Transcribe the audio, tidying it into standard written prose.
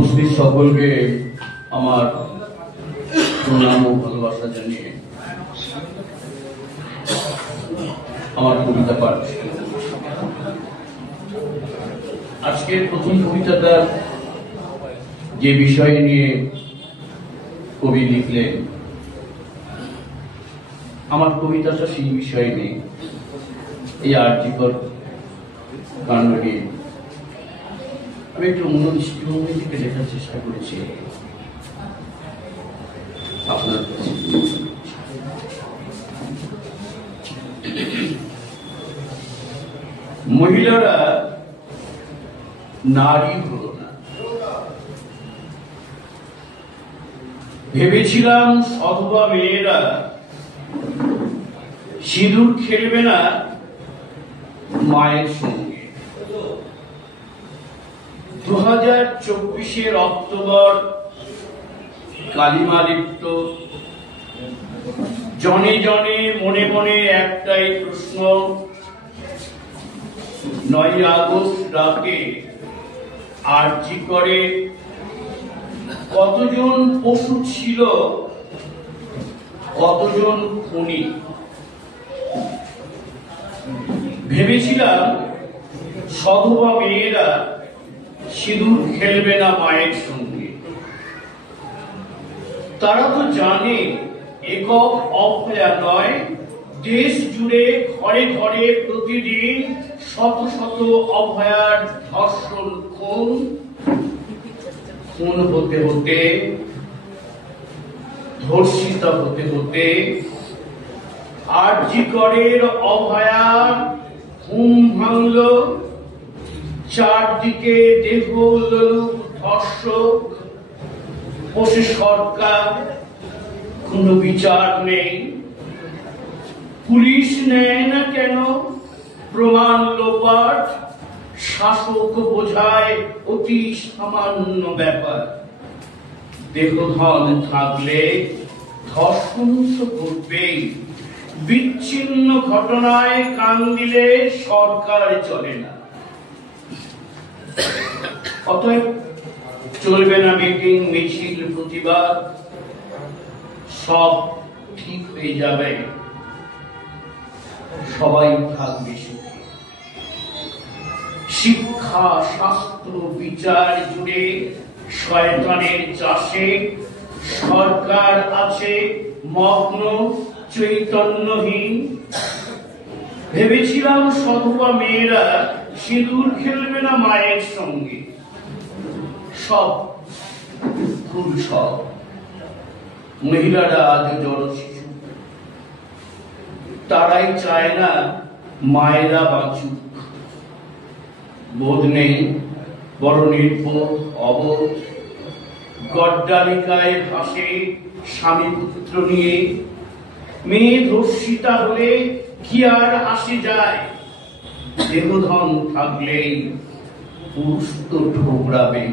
উপস্থিত সকলকে আমার প্রণাম ও ভালোবাসা জানিয়ে আমার কবিতা পাঠ। আজকের প্রথম কবিতাটা যে বিষয় নিয়ে কবি লিখলেন, আমার কবিতাটা সেই বিষয় নেই। এই আর্যিকর কাণ্ড নিয়ে আমি একটু অন্য দৃষ্টিভঙ্গি থেকে লেখার চেষ্টা করেছি আপনার কাছে। মহিলারা নারী হলো না। ভেবেছিলাম সধবা মেয়েরা সিঁদুর খেলবে না মায়ের সঙ্গে। 2024 অক্টোবর, কালিমালিপ্ত, জনে জনে মনে মনে একটাই প্রশ্ন। 9 আগস্ট রাতে আরজি করে কতজন পশু ছিল, কতজন খুনি? ভেবেছিলাম সধবা মেয়েরা সিঁদুর খেলবে না মায়ের সঙ্গে। তারা তো জানে একক অভয়া নয়, দেশ জুড়ে ঘরে ঘরে প্রতিদিন শত শত অভয়ার ধর্ষণ, খুন হতে হতে, ধর্ষিতা হতে হতে আরজি করের অভয়ার ঘুম ভাঙল। চারদিকে দেহ লোলুপ ধর্ষক, বসে সরকার, কোনো বিচার নেই। পুলিশ নেয় না কেন প্রমাণ লোপাট? শাসক বোঝায় অতি সামান্য ব্যাপার। দেহধন থাকলে ধর্ষণ তো করবেই। বিচ্ছিন্ন ঘটনায় কান দিলে সরকার চলে না। অতএব চলবে না মিটিং, মিছিল, প্রতিবাদ। সব ঠিক হয়ে যাবে, সবাই থাকবে সুখী। শিক্ষা, শাস্ত্র, বিচার জুড়ে শয়তানের চাষে সরকার আছে মগ্ন, চৈতন্যহীন। ভেবেছিলাম সধবা মেয়েরা সিঁদুর খেলবে না মায়ের সঙ্গে। সব ভুল, সব। মহিলারা আজ জড় শিশু, তারাই চায় না মায়েরা বাঁচুক। বোধ নেই, বড় নির্বোধ, অবোধ। গড্ডালিকায় ভাসে স্বামী পুত্র নিয়ে। মেয়ে ধর্ষিতা হলে কি আর আসে যায়? দেহধন থাকলেই পুরুষ তো ঠোকরাবে।